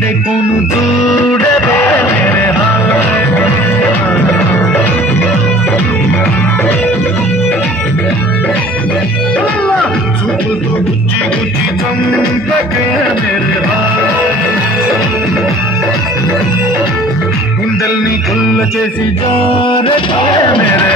ఈడైపోను చూడవే మేరే చూపుతో గుచ్చి గుచ్చి చంపకే మేరే గుండెల్ని కుల్ల చేసి జారకే మేరే